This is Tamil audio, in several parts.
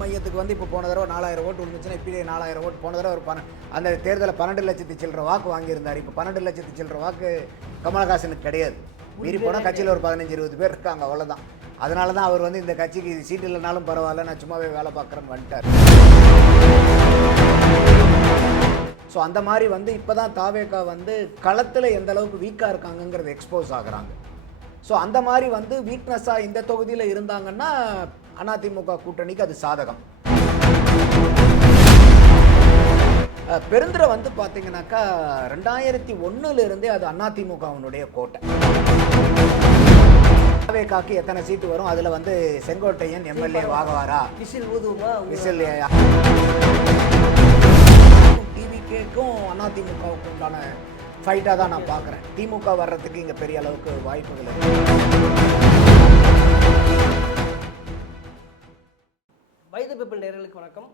மையத்துக்கு வந்து இப்போ போன தடவை 4000 ஓட்டு விழுந்துச்சுன்னா இப்படியே 4000 ஓட்டு போன தடவை ஒரு அந்த தேர்தலில் 12 லட்சத்து சில்லற வாக்கு வாங்கியிருந்தார். இப்போ 12 லட்சத்து சில்லற வாக்கு கமலஹாசனுக்கு கிடையாது. மீறி போனால் கட்சியில் ஒரு 15-20 பேர் இருக்காங்க, அவ்வளோதான். அதனால தான் அவர் வந்து இந்த கட்சிக்கு சீட் இல்லைனாலும் பரவாயில்ல, நான் சும்மாவே வேலை பார்க்குறேன்னு வந்துட்டார். ஸோ அந்த மாதிரி வந்து இப்போ தான் தாவேகா வந்து களத்தில் எந்த அளவுக்கு வீக்காக இருக்காங்கங்கிறது எக்ஸ்போஸ் ஆகுறாங்க. ஸோ அந்த மாதிரி வந்து வீக்னஸாக இந்த தொகுதியில் இருந்தாங்கன்னா அதிமுக கூட்டணிக்கு அது சாதகம். பெருந்துறை வந்து பார்த்தீங்கன்னாக்கா 2001 அது அதிமுகவினுடைய கோட்டை. தாவேகாக்கு எத்தனை சீட்டு வரும், அதில் வந்து செங்கோட்டையன் எம்எல்ஏ வாகவாரா, விசில் ஊதுமா, விசில் டிவிகேக்கும் அதிமுகவுக்கும் உண்டான ஃபைட்டாக தான் நான் பார்க்குறேன். திமுக வர்றதுக்கு இங்கே பெரிய அளவுக்கு வாய்ப்புகள் இருக்கு. பை தி பீப்பிள் நேயர்களுக்கு வணக்கம்.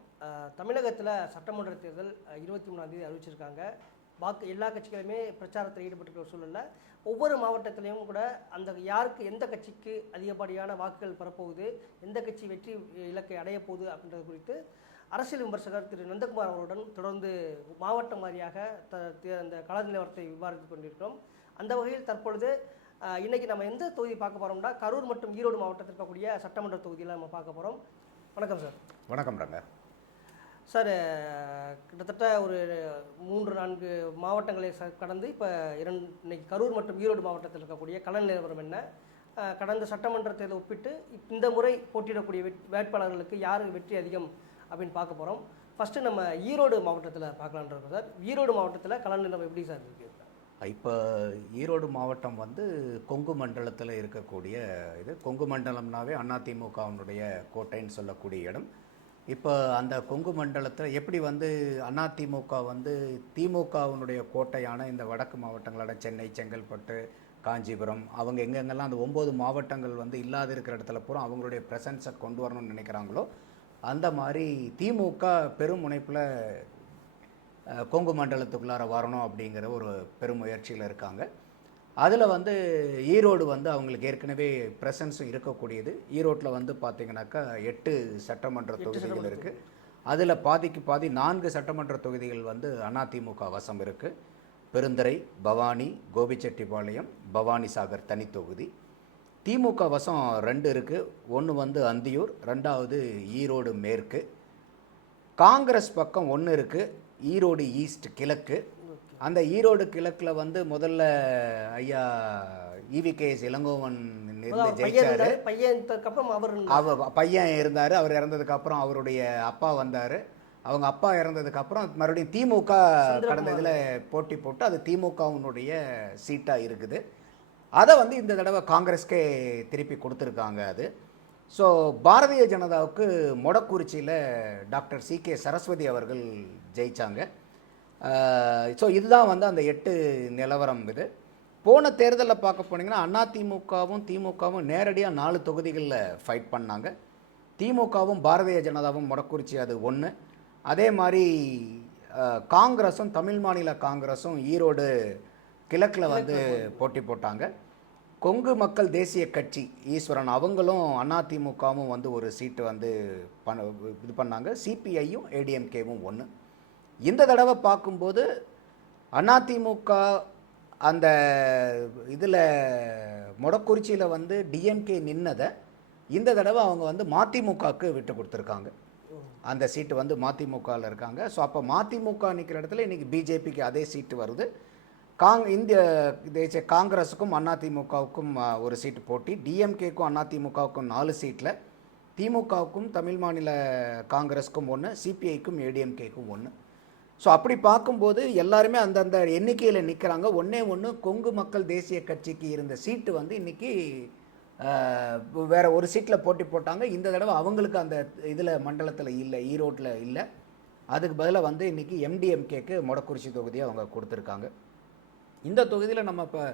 தமிழகத்தில் சட்டமன்ற தேர்தல் 23ஆம் தேதி அறிவிச்சிருக்காங்க. எல்லா கட்சிகளுமே பிரச்சாரத்தில் ஈடுபட்டிருக்கிற சூழலில் ஒவ்வொரு மாவட்டத்திலையும் கூட அந்த யாருக்கு எந்த கட்சிக்கு அதிகப்படியான வாக்குகள் பெறப்போகுது, எந்த கட்சி வெற்றி இலக்கை அடைய போகுது அப்படின்றது குறித்து அரசியல் விமர்சகர் திரு நந்தகுமார் அவருடன் தொடர்ந்து மாவட்டம் வாரியாக அந்த கள நிலவரத்தை விவாதித்து கொண்டிருக்கிறோம். அந்த வகையில் தற்பொழுது இன்றைக்கி நம்ம எந்த தொகுதி பார்க்க போகிறோம்னா கரூர் மற்றும் ஈரோடு மாவட்டத்தில் இருக்கக்கூடிய சட்டமன்ற தொகுதியில் நம்ம பார்க்க போகிறோம். வணக்கம் சார். வணக்கம் ரங்க சார். கிட்டத்தட்ட ஒரு 3-4 மாவட்டங்களை கடந்து இப்போ இன்னைக்கு கரூர் மற்றும் ஈரோடு மாவட்டத்தில் இருக்கக்கூடிய கள நிலவரம் என்ன, கடந்த சட்டமன்ற தேர்தலை ஒப்பிட்டு இந்த முறை போட்டியிடக்கூடிய வேட்பாளர்களுக்கு யார் வெற்றி அதிகம் அப்படின்னு பார்க்க போகிறோம். ஃபஸ்ட்டு நம்ம ஈரோடு மாவட்டத்தில் பார்க்கலான்னு இருக்கோம் சார். ஈரோடு மாவட்டத்தில் கள நிலவரம் எப்படி சார் இருக்குது? இப்போ ஈரோடு மாவட்டம் வந்து கொங்கு மண்டலத்தில் இருக்கக்கூடிய இது. கொங்கு மண்டலம்னாவே அதிமுகவினுடைய கோட்டைன்னு சொல்லக்கூடிய இடம். இப்போ அந்த கொங்கு மண்டலத்தில் எப்படி வந்து அதிமுக வந்து திமுகவினுடைய கோட்டையான இந்த வடக்கு மாவட்டங்களோட சென்னை, செங்கல்பட்டு, காஞ்சிபுரம், அவங்க எங்கெங்கெல்லாம் அந்த 9 மாவட்டங்கள் வந்து இல்லாத இருக்கிற இடத்துல பூரா அவங்களுடைய ப்ரெசன்ஸை கொண்டு வரணும்னு நினைக்கிறாங்களோ அந்த மாதிரி திமுக பெரும் முனைப்பில் கொங்கு மண்டலத்துக்குள்ளார வரணும் அப்படிங்கிற ஒரு பெரும் முயற்சியில் இருக்காங்க. அதில் வந்து ஈரோடு வந்து அவங்களுக்கு ஏற்கனவே ப்ரெசன்ஸும் இருக்கக்கூடியது. ஈரோட்டில் வந்து பார்த்திங்கனாக்கா 8 சட்டமன்ற தொகுதிகள் இருக்குது. அதில் பாதிக்கு பாதி 4 சட்டமன்ற தொகுதிகள் வந்து அதிமுக வசம் இருக்குது. பெருந்துறை, பவானி, கோபிச்செட்டிப்பாளையம், பவானி சாகர் தனி தொகுதி. திமுக வசம் 2 இருக்குது. ஒன்று வந்து அந்தியூர், 2வது ஈரோடு மேற்கு. காங்கிரஸ் பக்கம் 1 இருக்குது, ஈரோடு ஈஸ்ட் கிழக்கு. அந்த ஈரோடு கிழக்கில் வந்து முதல்ல ஐயா EVKS இளங்கோவன் இருந்து ஜெயிச்சாரு. பையன் இருந்தார். அவர் இறந்ததுக்கப்புறம் அவருடைய அப்பா வந்தார். அவங்க அப்பா இறந்ததுக்கப்புறம் மறுபடியும் திமுக கடந்த இதில் போட்டி போட்டு அது திமுகவினுடைய சீட்டாக இருக்குது. அதை வந்து இந்த தடவை காங்கிரஸ்க்கே திருப்பி கொடுத்துருக்காங்க அது. ஸோ பாரதிய ஜனதாவுக்கு மொடக்குறிச்சியில் டாக்டர் CK சரஸ்வதி அவர்கள் ஜெயித்தாங்க. ஸோ இதுதான் வந்து அந்த 8 நிலவரம். இது போன தேர்தலில் பார்க்க போனீங்கன்னா அதிமுகவும் திமுகவும் நேரடியாக 4 தொகுதிகளில் ஃபைட் பண்ணாங்க. திமுகவும் பாரதிய ஜனதாவும் மொடக்குறிச்சி அது 1. அதே மாதிரி காங்கிரஸும் தமிழ் மாநில காங்கிரஸும் ஈரோடு கிழக்கில் வந்து போட்டி போட்டாங்க. கொங்கு மக்கள் தேசிய கட்சி ஈஸ்வரன் அவங்களும் அதிமுகவும் வந்து ஒரு சீட்டு வந்து இது பண்ணாங்க. CPIயும் ADMKவும் 1. இந்த தடவை பார்க்கும்போது அதிமுக அந்த இதில் மொடக்குறிச்சியில் வந்து DMK நின்னதை இந்த தடவை அவங்க வந்து மதிமுகவுக்கு விட்டு கொடுத்துருக்காங்க. அந்த சீட்டு வந்து மதிமுகவில் இருக்காங்க. ஸோ அப்போ மதிமுக நிற்கிற இடத்துல இன்றைக்கி BJPக்கு அதே சீட்டு வருது. இந்திய தேசிய காங்கிரஸுக்கும் அதிமுகவுக்கும் ஒரு சீட்டு போட்டி. DMKக்கும் அதிமுகவுக்கும் 4 சீட்டில், திமுகவுக்கும் தமிழ் மாநில காங்கிரஸுக்கும் 1, CPIக்கும் ADMKக்கும் 1. ஸோ அப்படி பார்க்கும்போது எல்லாருமே அந்தந்த எண்ணிக்கையில் நிற்கிறாங்க. ஒன்று கொங்கு மக்கள் தேசிய கட்சிக்கு இருந்த சீட்டு வந்து இன்றைக்கி வேறு ஒரு சீட்டில் போட்டி போட்டாங்க. இந்த தடவை அவங்களுக்கு அந்த இதில் மண்டலத்தில் இல்லை, ஈரோட்டில் இல்லை. அதுக்கு பதிலாக வந்து இன்றைக்கி MDMKக்கு மொடக்குறிச்சி தொகுதியை அவங்க கொடுத்துருக்காங்க. இந்த தொகுதியில் நம்ம இப்போ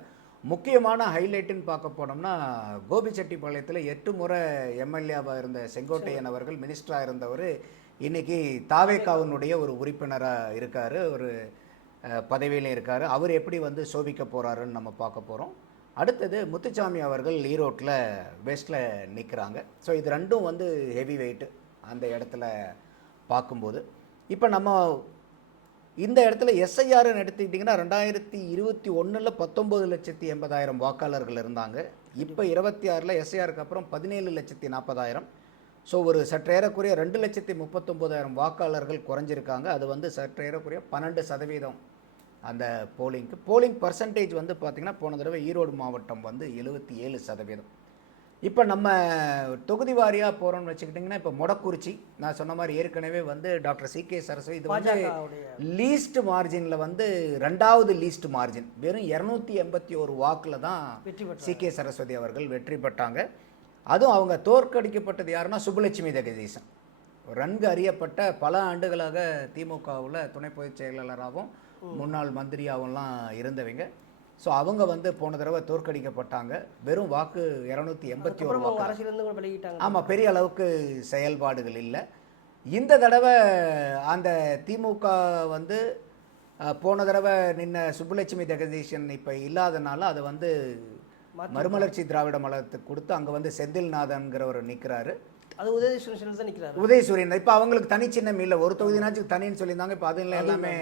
முக்கியமான ஹைலைட்டுன்னு பார்க்க போனோம்னா கோபிச்செட்டிப்பாளையத்தில் 8 முறை MLAவாக இருந்த செங்கோட்டையன் அவர்கள் மினிஸ்டராக இருந்தவர் இன்றைக்கி தாவேகாவினுடைய ஒரு உறுப்பினராக இருக்கார், ஒரு பதவியில் இருக்கார். அவர் எப்படி வந்து சோபிக்க போகிறாருன்னு நம்ம பார்க்க போகிறோம். அடுத்தது முத்துசாமி அவர்கள் ஈரோட்டில் வெஸ்ட்டில் நிற்கிறாங்க. ஸோ இது ரெண்டும் வந்து ஹெவி வெயிட்டு. அந்த இடத்துல பார்க்கும்போது. இப்போ நம்ம இந்த இடத்துல எஸ்ஐஆர்னு எடுத்துக்கிட்டிங்கன்னா 2021 19,80,000 வாக்காளர்கள் இருந்தாங்க. இப்போ 26 எஸ்ஐஆருக்கு அப்புறம் 17,40,000. ஸோ ஒரு சற்றேறக்குறைய 2,39,000 வாக்காளர்கள் குறைஞ்சிருக்காங்க. அது வந்து சற்றேறக்குறைய 12% அந்த போலிங் பர்சன்டேஜ் வந்து பார்த்திங்கன்னா போன தடவை ஈரோடு மாவட்டம் வந்து 77%. இப்போ நம்ம தொகுதி வாரியாக போகிறோம்னு வச்சுக்கிட்டிங்கன்னா இப்போ மொடக்குறிச்சி நான் சொன்ன மாதிரி ஏற்கனவே வந்து டாக்டர் சி.கே. சரஸ்வதி இது வந்து லீஸ்ட் மார்ஜினில் வந்து 2வது லீஸ்ட் மார்ஜின் வெறும் 281 வாக்கில் தான் சி.கே. சரஸ்வதி அவர்கள் வெற்றி பெற்றாங்க. அதுவும் அவங்க தோற்கடிக்கப்பட்டது யாருன்னா சுப்புலட்சுமி ஜெகதீசன், நன்கு அறியப்பட்ட பல ஆண்டுகளாக திமுகவில் துணை பொதுச் செயலாளராகவும் முன்னாள் மந்திரியாகவும்லாம் இருந்தவங்க. ஸோ அவங்க வந்து போன தடவை தோற்கடிக்கப்பட்டாங்க. வெறும் வாக்கு 281 வாக்கு. ஆமாம், பெரிய அளவுக்கு செயல்பாடுகள் இல்லை. இந்த தடவை அந்த திமுக வந்து போன தடவை நின்ன சுப்புலட்சுமி ஜெகதீசன் இப்போ இல்லாதனால அதை வந்து மறுமலர்ச்சி திராவிட மலத்துக்கு கொடுத்து அங்கே வந்து செந்தில்நாதன்கிறவர் நிற்கிறாரு. அது உதயசூரியன் தான் நிற்கிறாரு. உதயசூரியன் இப்போ அவங்களுக்கு தனி சின்னம் இல்லை, ஒரு தொகுதினாச்சும் தனின்னு சொல்லியிருந்தாங்க. இப்போ அதில் எல்லாமே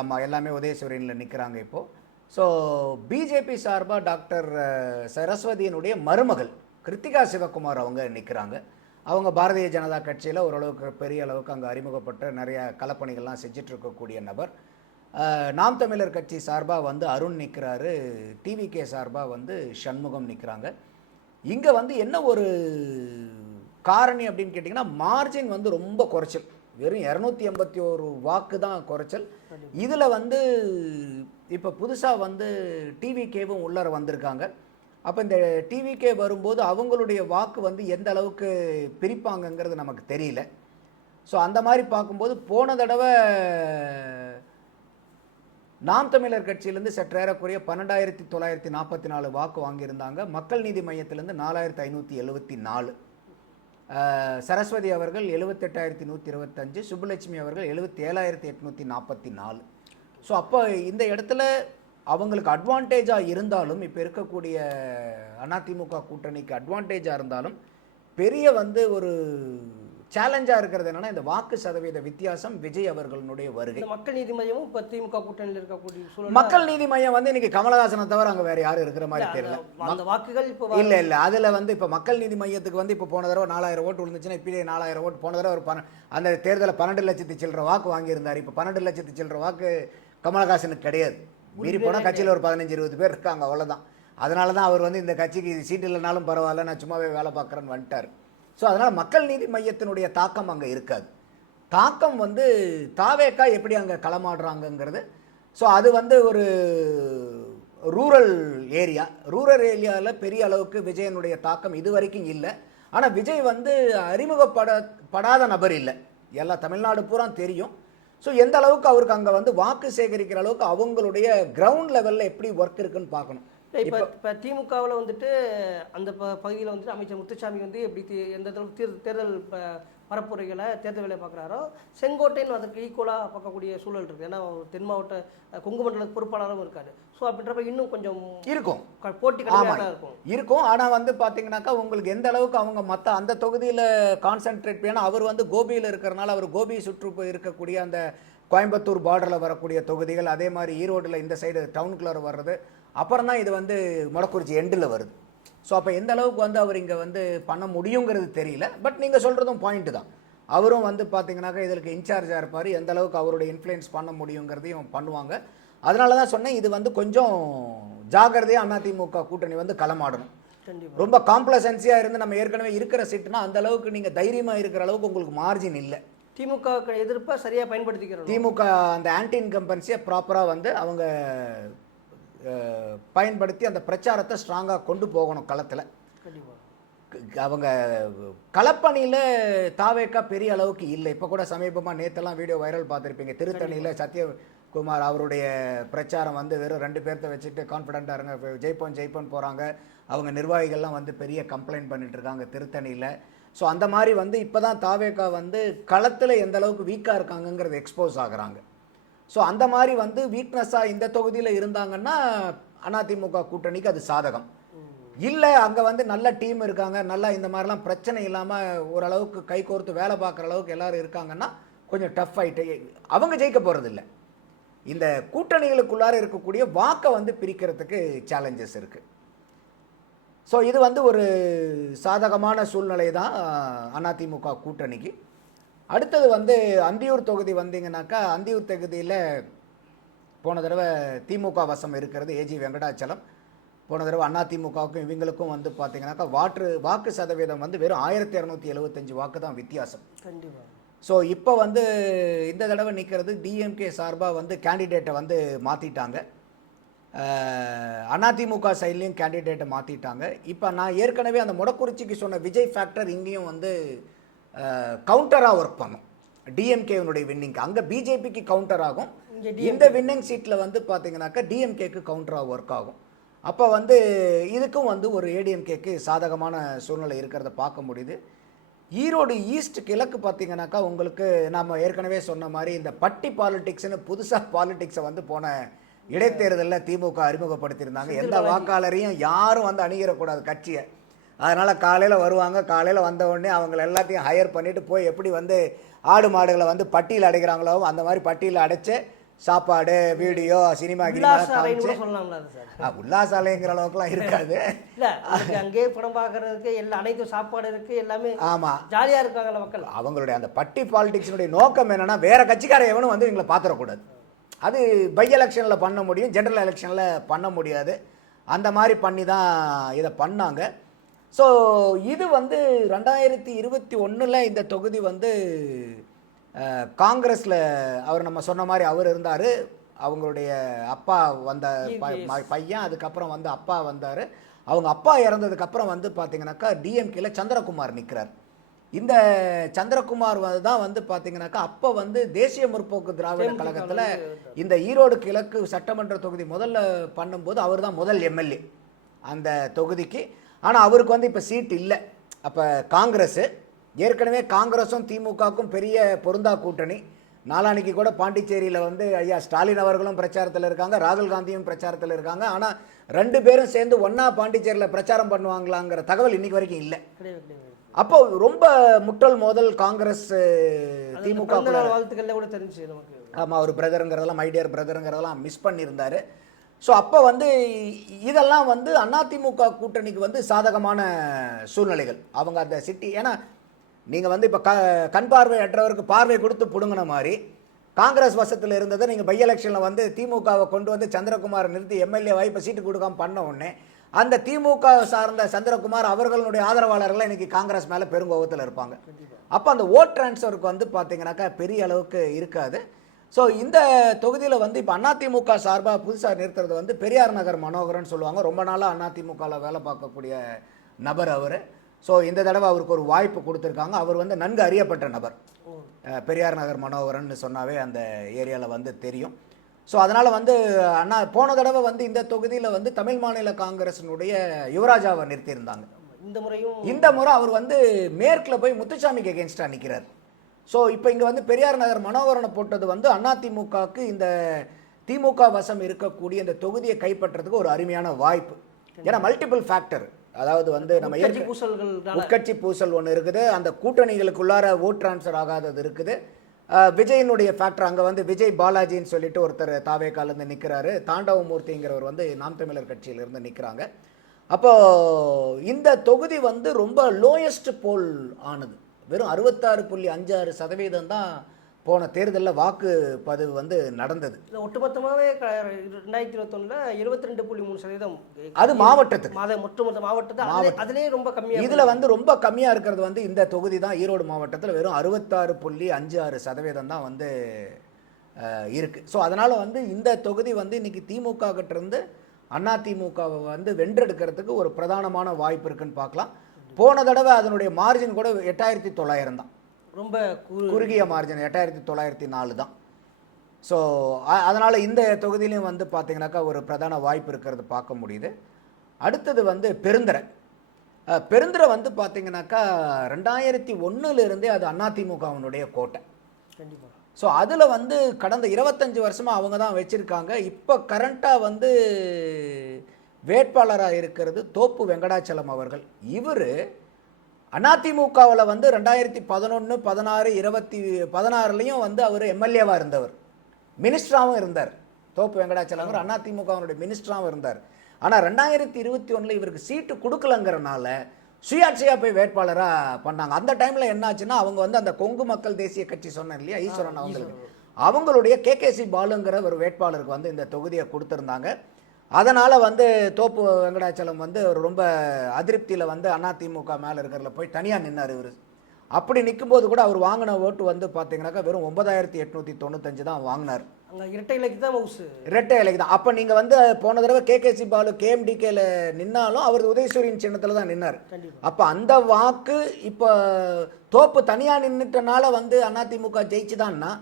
ஆமாம் எல்லாமே உதயசூரியனில் நிற்கிறாங்க இப்போது. ஸோ பிஜேபி சார்பாக டாக்டர் சரஸ்வதியினுடைய மருமகள் கிருத்திகா சிவகுமார் அவங்க நிற்கிறாங்க. அவங்க பாரதிய ஜனதா கட்சியில் ஓரளவுக்கு பெரிய அளவுக்கு அங்கே அறிமுகப்பட்ட நிறைய களப்பணிகள்லாம் செஞ்சுட்டு இருக்கக்கூடிய நபர். நாம் தமிழர் கட்சி சார்பாக வந்து அருண் நிற்கிறாரு, டிவிகே சார்பாக வந்து சண்முகம் நிற்கிறாங்க. இங்கே வந்து என்ன ஒரு காரணி அப்படின்னு கேட்டிங்கன்னா மார்ஜின் வந்து ரொம்ப குறைச்சல், வெறும் 281 வாக்கு தான் குறைச்சல். இதில் வந்து இப்போ புதுசாக வந்து டிவிகேவும் உள்ளர வந்திருக்காங்க. அப்போ இந்த டிவிகே வரும்போது அவங்களுடைய வாக்கு வந்து எந்த அளவுக்கு பிரிப்பாங்கங்கிறது நமக்கு தெரியல. ஸோ அந்த மாதிரி பார்க்கும்போது போன தடவை நாம் தமிழர் கட்சியிலேருந்து சற்றேறக்குறைய 12,944 வாக்கு வாங்கியிருந்தாங்க. மக்கள் நீதி மையத்திலேருந்து 4,574, சரஸ்வதி அவர்கள் 78,125, சுப்புலட்சுமி அவர்கள் 77,844. ஸோ அப்போ இந்த இடத்துல அவங்களுக்கு அட்வான்டேஜாக இருந்தாலும், இப்போ இருக்கக்கூடிய அதிமுக கூட்டணிக்கு அட்வான்டேஜாக இருந்தாலும் பெரிய வந்து ஒரு சேலஞ்சாக இருக்கிறது என்னன்னா இந்த வாக்கு சதவீத வித்தியாசம் விஜய் அவர்களுடைய வருகை. மக்கள் நீதி மையமும் இப்போ திமுக கூட்டணியில் இருக்கக்கூடிய சூழல். மக்கள் நீதி மையம் வந்து இன்னைக்கு கமலஹாசனை தவிர அங்கே வேற யாரும் இருக்கிற மாதிரி தெரியல. அந்த வாக்குகள் இப்போ இல்லை அதில் வந்து இப்போ மக்கள் நீதி மையத்துக்கு வந்து இப்போ போன தடவை 4,000 ஓட்டு விழுந்துச்சுன்னா இப்போ 4,000 ஓட்டு. போன தடவை ஒரு அந்த தேர்தலில் 12 லட்சத்து சில்லற வாக்கு வாங்கியிருந்தார். இப்போ 12 லட்சத்து சில்லற வாக்கு கமலஹாசனுக்கு கிடையாது. மீறி போனால் கட்சியில் ஒரு 15-20 பேர் இருக்காங்க, அவ்வளோதான். அதனால தான் அவர் வந்து இந்த கட்சிக்கு சீட்டு இல்லைனாலும் பரவாயில்ல, நான் சும்மாவே வேலை பார்க்குறேன்னு வந்துட்டார். ஸோ அதனால் மக்கள் நீதி மையத்தினுடைய தாக்கம் அங்கே இருக்காது. தாக்கம் வந்து தாவேக்கா எப்படி அங்கே களமாடுறாங்கங்கிறது. ஸோ அது வந்து ஒரு ரூரல் ஏரியாவில் பெரிய அளவுக்கு விஜயனுடைய தாக்கம் இது வரைக்கும் இல்லை. ஆனால் விஜய் வந்து அறிமுகப்படாத நபர் இல்லை, எல்லா தமிழ்நாடு பூரா தெரியும். ஸோ எந்த அளவுக்கு அவருக்கு அங்கே வந்து வாக்கு சேகரிக்கிற அளவுக்கு அவங்களுடைய கிரவுண்ட் லெவலில் எப்படி ஒர்க் இருக்குன்னு பார்க்கணும். இப்போ திமுகவில் வந்துட்டு அந்த பகுதியில் வந்துட்டு அமைச்சர் முத்துசாமி வந்து எப்படி எந்த அளவுக்கு தேர்தல் பரப்புரைகளை தேர்தல் வேலையை பார்க்குறாரோ, செங்கோட்டைன்னு அதுக்கு ஈக்குவலாக பார்க்கக்கூடிய சூழல் இருக்குது. ஏன்னா தென் மாவட்ட கொங்கு மண்டல பொறுப்பாளரும் இருக்காரு. ஸோ அப்படின்றப்ப இன்னும் கொஞ்சம் இருக்கும், போட்டி கடுமையாக இருக்கும். ஆனால் வந்து பார்த்தீங்கன்னாக்கா உங்களுக்கு எந்த அளவுக்கு அவங்க மற்ற அந்த தொகுதியில் கான்சென்ட்ரேட் பண்ணால், அவர் வந்து கோபியில் இருக்கிறனால அவர் கோபி சுற்று இருக்கக்கூடிய அந்த கோயம்புத்தூர் பார்டரில் வரக்கூடிய தொகுதிகள், அதே மாதிரி ஈரோடில் இந்த சைடு டவுனுக்குள்ளே வர்றது, அப்புறம் தான் இது வந்து மொடக்குறிச்சி எண்டில் வருது. ஸோ அப்போ எந்த அளவுக்கு வந்து அவர் இங்கே வந்து பண்ண முடியுங்கிறது தெரியல. பட் நீங்கள் சொல்கிறதும் பாயிண்ட்டு தான். அவரும் வந்து பார்த்தீங்கன்னாக்கா இதற்கு இன்சார்ஜாக இருப்பார், எந்த அளவுக்கு அவருடைய இன்ஃப்ளூயன்ஸ் பண்ண முடியுங்கிறதையும் பண்ணுவாங்க. அதனால தான் சொன்னேன், இது வந்து கொஞ்சம் ஜாகிரதையாக அதிமுக கூட்டணி வந்து களமாடணும். ரொம்ப காம்ப்ளசன்சியாக இருந்து நம்ம ஏற்கனவே இருக்கிற சீட்டுனா அந்த அளவுக்கு நீங்கள் தைரியமாக இருக்கிற அளவுக்கு உங்களுக்கு மார்ஜின் இல்லை. திமுக எதிர்ப்பை சரியாக பயன்படுத்திக்கிறோம். திமுக அந்த ஆன்டி இன்கம்பன்சியை ப்ராப்பராக வந்து அவங்க பயன்படுத்தி அந்த பிரச்சாரத்தை ஸ்ட்ராங்காக கொண்டு போகணும் களத்தில். அவங்க களப்பணியில் தாவேக்கா பெரிய அளவுக்கு இல்லை. இப்போ கூட சமீபமாக நேற்றெல்லாம் வீடியோ வைரல் பார்த்துருப்பீங்க. திருத்தணியில் சத்யகுமார் அவருடைய பிரச்சாரம் வந்து வெறும் 2 பேர்த்த வச்சுட்டு கான்ஃபிடென்ட்டாக இருங்க ஜெயிப்போன் போகிறாங்க. அவங்க நிர்வாகிகள்லாம் வந்து பெரிய கம்ப்ளைண்ட் பண்ணிட்டு இருக்காங்க திருத்தணியில். ஸோ அந்த மாதிரி வந்து இப்போ தான் தாவேக்கா வந்து களத்தில் எந்த அளவுக்கு வீக்காக இருக்காங்கங்கிறது எக்ஸ்போஸ் ஆகுறாங்க. ஸோ அந்த மாதிரி வந்து வீக்னஸாக இந்த தொகுதியில் இருந்தாங்கன்னா அதிமுக கூட்டணிக்கு அது சாதகம். இல்லை அங்கே வந்து நல்ல டீம் இருக்காங்க, நல்லா இந்த மாதிரிலாம் பிரச்சனை இல்லாமல் ஓரளவுக்கு கை கோர்த்து வேலை பார்க்குற அளவுக்கு எல்லாரும் இருக்காங்கன்னா கொஞ்சம் டஃப் ஆகிட்டு அவங்க ஜெயிக்க போகிறதில்ல. இந்த கூட்டணிகளுக்குள்ளார இருக்கக்கூடிய வாக்கை வந்து பிரிக்கிறதுக்கு சேலஞ்சஸ் இருக்குது. ஸோ இது வந்து ஒரு சாதகமான சூழ்நிலை தான் அதிமுக கூட்டணிக்கு. அடுத்தது வந்து அந்தியூர் தொகுதி வந்தீங்கன்னாக்கா, அந்தியூர் தொகுதியில் போன தடவை திமுக வசம் இருக்கிறது ஏஜி வெங்கடாச்சலம். போன தடவை அதிமுகவுக்கும் இவங்களுக்கும் வந்து பார்த்தீங்கன்னாக்கா வாக்கு சதவீதம் வந்து வெறும் 1275 வாக்கு தான் வித்தியாசம். கண்டிப்பாக. ஸோ இப்போ வந்து இந்த தடவை நிற்கிறது டிஎம்கே சார்பாக வந்து கேண்டிடேட்டை வந்து மாற்றிட்டாங்க. அதிமுக சைட்லேயும் கேண்டிடேட்டை மாற்றிட்டாங்க. இப்போ நான் ஏற்கனவே அந்த மொடக்குறிச்சிக்கு சொன்ன விஜய் ஃபேக்டர் இங்கேயும் வந்து கவுண்டராக ஒர்க் பண்ணும். டிஎம்கேனுடைய வின்னிங் அங்கே பிஜேபிக்கு கவுண்டர் ஆகும், இந்த வின்னிங் சீட்டில் வந்து பார்த்தீங்கன்னாக்கா டிஎம்கேக்கு கவுண்டராக ஒர்க் ஆகும். அப்போ வந்து இதுக்கும் வந்து ஒரு ஏடிஎம்கேக்கு சாதகமான சூழ்நிலை இருக்கிறத பார்க்க முடியுது. ஈரோடு ஈஸ்ட் கிழக்கு பார்த்தீங்கன்னாக்கா உங்களுக்கு நம்ம ஏற்கனவே சொன்ன மாதிரி இந்த பட்டி பாலிடிக்ஸ்னு புதுசாக பாலிடிக்ஸை வந்து போன இடைத்தேர்தலில் திமுக அறிமுகப்படுத்தியிருந்தாங்க. எந்த வாக்காளரையும் யாரும் வந்து அணுகிடக்கூடாது கட்சியை. அதனால் காலையில் வருவாங்க, காலையில் வந்த உடனே அவங்கள எல்லாத்தையும் ஹையர் பண்ணிவிட்டு போய் எப்படி வந்து ஆடு மாடுகளை வந்து பட்டியில் அடைக்கிறாங்களோ அந்த மாதிரி பட்டியில் அடைச்சு சாப்பாடு, வீடியோ, சினிமா உல்லாச ஆலைங்கிற அளவுக்குலாம் இருக்காது. அங்கே படம் பார்க்கறதுக்கு எல்லாம் அனைத்து சாப்பாடு இருக்கு, எல்லாமே ஆமா ஜாலியா இருக்காங்க மக்கள். அவங்களுடைய அந்த பட்டி பாலிடிக்ஸினுடைய நோக்கம் என்னன்னா வேற கட்சிக்கார எவனும் வந்து இவங்களை பார்த்துடக்கூடாது. அது பை எலெக்ஷனில் பண்ண முடியும், ஜெனரல் எலெக்ஷனில் பண்ண முடியாது. அந்த மாதிரி பண்ணி தான் இதை பண்ணாங்க. ஸோ இது வந்து 2021 இந்த தொகுதி வந்து காங்கிரஸில் அவர் நம்ம சொன்ன மாதிரி அவர் இருந்தார், அவங்களுடைய அப்பா வந்த பையன், அதுக்கப்புறம் வந்து அப்பா வந்தார். அவங்க அப்பா இறந்ததுக்கப்புறம் வந்து பார்த்தீங்கன்னாக்கா டிஎம்கேல சந்திரகுமார் நிற்கிறார். இந்த சந்திரகுமார் தான் வந்து பார்த்தீங்கன்னாக்கா அப்போ வந்து தேசிய முற்போக்கு திராவிட கழகத்தில் இந்த ஈரோடு கிழக்கு சட்டமன்ற தொகுதி முதல்ல பண்ணும்போது அவர் தான் முதல் எம்எல்ஏ அந்த தொகுதிக்கு. ஆனால் அவருக்கு வந்து இப்போ சீட் இல்லை. அப்போ காங்கிரஸ் ஏற்கனவே காங்கிரஸும் திமுகவுக்கும் பெரிய பொருந்தா கூட்டணி. நாளானிக்கு கூட பாண்டிச்சேரியில் வந்து ஐயா ஸ்டாலின் அவர்களும் பிரச்சாரத்தில் இருக்காங்க, ராகுல் காந்தியும் பிரச்சாரத்தில் இருக்காங்க. ஆனால் 2 பேரும் சேர்ந்து ஒன்றா பாண்டிச்சேரியில் பிரச்சாரம் பண்ணுவாங்களாங்கிற தகவல் இன்னைக்கு வரைக்கும் இல்லை. அப்போ ரொம்ப முட்டல் மோதல் காங்கிரஸ் திமுக வாழ்த்துக்கள் கூட தெரிஞ்சு நமக்கு. ஆமாம், அவர் பிரதருங்கிறதெல்லாம் மைடியர் பிரதருங்கிறதெல்லாம் மிஸ் பண்ணியிருந்தார். ஸோ அப்போ வந்து இதெல்லாம் வந்து அதிமுக கூட்டணிக்கு வந்து சாதகமான சூழ்நிலைகள். அவங்க அந்த சிட்டி, ஏன்னா நீங்கள் வந்து இப்போ கண் பார்வை அற்றவருக்கு பார்வை கொடுத்து பிடுங்கின மாதிரி காங்கிரஸ் வசத்தில் இருந்ததை நீங்கள் பை எலெக்ஷனில் வந்து திமுகவை கொண்டு வந்து சந்திரகுமார் நிறுத்தி எம்எல்ஏ இப்போ சீட்டு கொடுக்காம பண்ண உடனே அந்த திமுக சார்ந்த சந்திரகுமார் அவர்களுடைய ஆதரவாளர்கள் இன்னைக்கு காங்கிரஸ் மேலே பெருங்கோபத்தில் இருப்பாங்க. அப்போ அந்த ஓட் டிரான்ஸ்ஃபருக்கு வந்து பார்த்தீங்கன்னாக்கா பெரிய அளவுக்கு இருக்காது. ஸோ இந்த தொகுதியில் வந்து இப்போ அதிமுக சார்பாக புதுசாக நிறுத்துறது வந்து பெரியார் நகர் மனோகரன் சொல்லுவாங்க. ரொம்ப நாளாக அதிமுகவில் வேலை பார்க்கக்கூடிய நபர் அவர். ஸோ இந்த தடவை அவருக்கு ஒரு வாய்ப்பு கொடுத்துருக்காங்க. அவர் வந்து நன்கு அறியப்பட்ட நபர். பெரியார் நகர் மனோகரன் சொன்னாவே அந்த ஏரியாவில் வந்து தெரியும். ஸோ அதனால் வந்து போன தடவை வந்து இந்த தொகுதியில் வந்து தமிழ் மாநில காங்கிரஸினுடைய யுவராஜாவை நிறுத்தியிருந்தாங்க. இந்த முறை அவர் வந்து மேற்கில் போய் முத்துசாமிக்கு எகென்ஸ்டாக நிற்கிறார். ஸோ இப்போ இங்கே வந்து பெரியார் நகர் மனோகரனை போட்டது வந்து அதிமுகவுக்கு இந்த திமுக வசம் இருக்கக்கூடிய இந்த தொகுதியை கைப்பற்றதுக்கு ஒரு அருமையான வாய்ப்பு. ஏன்னா மல்டிபிள் ஃபேக்டர், அதாவது வந்து நம்ம உட்கட்சி பூசல் ஒன்று இருக்குது, அந்த கூட்டணிகளுக்குள்ளார ஓட் டிரான்ஸ்ஃபர் ஆகாதது இருக்குது, விஜயனுடைய ஃபேக்டர். அங்கே வந்து விஜய் பாலாஜின்னு சொல்லிட்டு ஒருத்தர் தாவேக்காலேருந்து நிற்கிறாரு, தாண்டவமூர்த்திங்கிறவர் வந்து நாம் தமிழர் கட்சியிலிருந்து நிற்கிறாங்க. அப்போது இந்த தொகுதி வந்து ரொம்ப லோயஸ்ட் போல் ஆனது. வெறும் 66.56% தான் போன தேர்தலில் வாக்கு பதிவு வந்து நடந்தது. ஒட்டுமொத்தமாகவே 2021 72.3% அது மாவட்டத்துக்கு, ஒட்டுமொத்த மாவட்டத்தில் அதிலே ரொம்ப கம்மியாக. இதில் வந்து ரொம்ப கம்மியாக இருக்கிறது வந்து இந்த தொகுதி தான். ஈரோடு மாவட்டத்தில் வெறும் 66.56% தான் வந்து இருக்குது. ஸோ அதனால் வந்து இந்த தொகுதி வந்து இன்றைக்கி திமுக கிட்டேருந்து அதிமுகவை வந்து வென்றெடுக்கிறதுக்கு ஒரு பிரதானமான வாய்ப்பு இருக்குன்னு பார்க்கலாம். போன தடவை அதனுடைய மார்ஜின் கூட 8900 தான், ரொம்ப குறுகிய மார்ஜின் 8904 தான். ஸோ அதனால் இந்த தொகுதியிலையும் வந்து பார்த்திங்கனாக்கா ஒரு பிரதான வாய்ப்பு இருக்கிறது பார்க்க முடியுது. அடுத்தது வந்து பெருந்துறை வந்து பார்த்திங்கனாக்கா 2001 அது அதிமுகவினுடைய கோட்டை. கண்டிப்பாக. ஸோ அதில் வந்து கடந்த 25 வருஷமாக அவங்க தான் வச்சுருக்காங்க. இப்போ கரண்ட்டாக வந்து வேட்பாளராக இருக்கிறது தோப்பு வெங்கடாச்சலம் அவர்கள். இவர் அதிமுகவில் வந்து 2011, 16, 16லையும் வந்து அவர் எம்எல்ஏவாக இருந்தவர், மினிஸ்டராகவும் இருந்தார். தோப்பு வெங்கடாச்சலம் அவர் அதிமுகவினுடைய மினிஸ்டராகவும் இருந்தார். ஆனால் 2021 இவருக்கு சீட்டு கொடுக்கலங்கிறனால சுயாட்சியாக போய் வேட்பாளராக பண்ணாங்க. அந்த டைமில் என்னாச்சுன்னா அவங்க வந்து அந்த கொங்கு மக்கள் தேசிய கட்சி சொன்னேன் இல்லையா, ஈஸ்வரன் அவங்களுடைய கேகேசி பாலுங்கிற ஒரு வேட்பாளருக்கு வந்து இந்த தொகுதியை கொடுத்துருந்தாங்க. அதனால் வந்து தோப்பு வெங்கடாச்சலம் வந்து ரொம்ப அதிருப்தியில் வந்து அதிமுக மேலே இருக்கிறதுல போய் தனியாக நின்னார் இவர். அப்படி நிற்கும்போது கூட அவர் வாங்கின ஓட்டு வந்து பார்த்தீங்கன்னாக்கா வெறும் 9895 தான் வாங்கினார். இரட்டை இலைக்கு தான் இரட்டை இலைக்கு தான். அப்போ நீங்கள் வந்து போன தடவை கேகேசி பாலு கேஎம்டிகேல நின்னாலும் அவர் உதயசூரியன் சின்னத்தில் தான் நின்னார். அப்போ அந்த வாக்கு இப்போ தோப்பு தனியாக நின்றுட்டனால வந்து அதிமுக ஜெயிச்சுதான்னா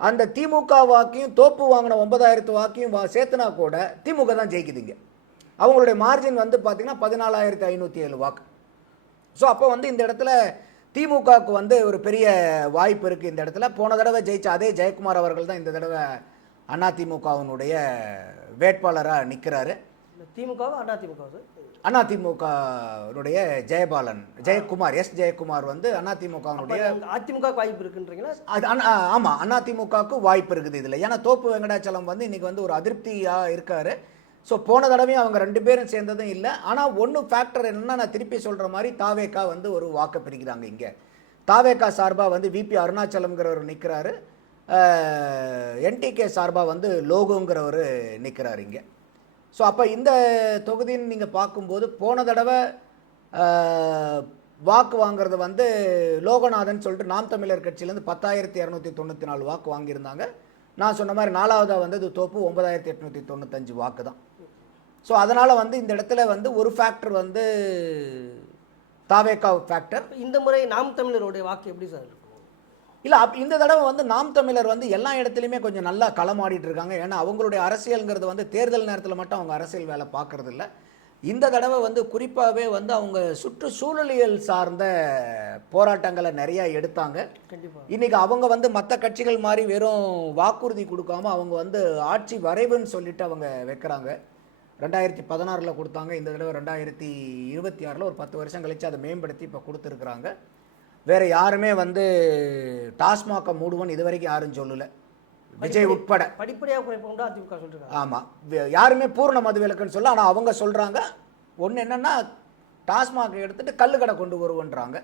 அந்த திமுக வாக்கையும் தோப்பு வாங்கின 9000 வாக்கையும் சேர்த்துனா கூட திமுக தான் ஜெயிக்குதுங்க. அவங்களுடைய மார்ஜின் வந்து பார்த்தீங்கன்னா 14507 வாக்கு. ஸோ அப்போ வந்து இந்த இடத்துல திமுகவுக்கு வந்து ஒரு பெரிய வாய்ப்பு இருக்குது. இந்த இடத்துல போன தடவை ஜெயிச்ச அதே ஜெயக்குமார் அவர்கள் தான் இந்த தடவை அதிமுகவினுடைய வேட்பாளராக நிற்கிறாரு. அதிமுகவுடைய ஜெயக்குமார் ஜெயக்குமார் வந்து அதிமுகவினுடைய வாய்ப்பு இருக்குன்றீங்களா? ஆமாம், அதிமுகவுக்கு வாய்ப்பு இருக்குது இதில். ஏன்னா தோப்பு வெங்கடாச்சலம் வந்து இன்னைக்கு வந்து ஒரு அதிருப்தியாக இருக்காரு. ஸோ போன தடவையும் அவங்க 2 பேரும் சேர்ந்ததும் இல்லை. ஆனால் ஒன்று ஃபேக்டர் என்னன்னா, நான் திருப்பி சொல்கிற மாதிரி தாவேக்கா வந்து ஒரு வாக்கு பிரிக்கிறாங்க. இங்கே தாவேக்கா சார்பாக வந்து விபி அருணாச்சலம்ங்கிறவர் நிற்கிறாரு, என்டிகே சார்பாக வந்து லோகோங்கிறவர் நிற்கிறார் இங்கே. ஸோ அப்போ இந்த தொகுதின்னு நீங்கள் பார்க்கும்போது போன தடவை வாக்கு வாங்குறது வந்து லோகநாதன் சொல்லிட்டு நாம் தமிழர் கட்சியிலேருந்து 10,294 வாக்கு வாங்கியிருந்தாங்க. நான் சொன்ன மாதிரி 4வதாக வந்தது தோப்பு 9,895 வாக்கு தான். ஸோ அதனால் வந்து இந்த இடத்துல வந்து ஒரு ஃபேக்டர் வந்து தாவேக்கா ஃபேக்டர். இந்த முறை நாம் தமிழருடைய வாக்கு எப்படி சார் இருக்கும்? இல்லை, இந்த தடவை வந்து நாம் தமிழர் வந்து எல்லா இடத்துலையுமே கொஞ்சம் நல்லா களமாடிட்டு இருக்காங்க. ஏன்னா அவங்களுடைய அரசியல்ங்கிறது வந்து தேர்தல் நேரத்தில் மட்டும் அவங்க அரசியல் வேலை பார்க்கறது இல்லை. இந்த தடவை வந்து குறிப்பாகவே வந்து அவங்க சுற்றுச்சூழலியல் சார்ந்த போராட்டங்களை நிறையா எடுத்தாங்க. இன்றைக்கி அவங்க வந்து மற்ற கட்சிகள் மாதிரி வெறும் வாக்குறுதி கொடுக்காம அவங்க வந்து ஆட்சி வரைவுன்னு சொல்லிட்டு அவங்க வைக்கிறாங்க. 2016 கொடுத்தாங்க, இந்த தடவை 2026 ஒரு 10 வருஷம் கழித்து அதை மேம்படுத்தி இப்போ கொடுத்துருக்குறாங்க. வேறு யாருமே வந்து டாஸ்மாக மூடுவோன்னு இது வரைக்கும் யாரும் சொல்லலை, விஜய் உட்பட. படிப்படியாக குறைப்போம் அதிமுக சொல்றாங்க. ஆமாம், யாருமே பூர்ண மது விலக்குன்னு சொல்ல. ஆனால் அவங்க சொல்கிறாங்க ஒன்று என்னென்னா டாஸ்மாக் எடுத்துகிட்டு கல்லுக்கடை கொண்டு வருவோன்றாங்க.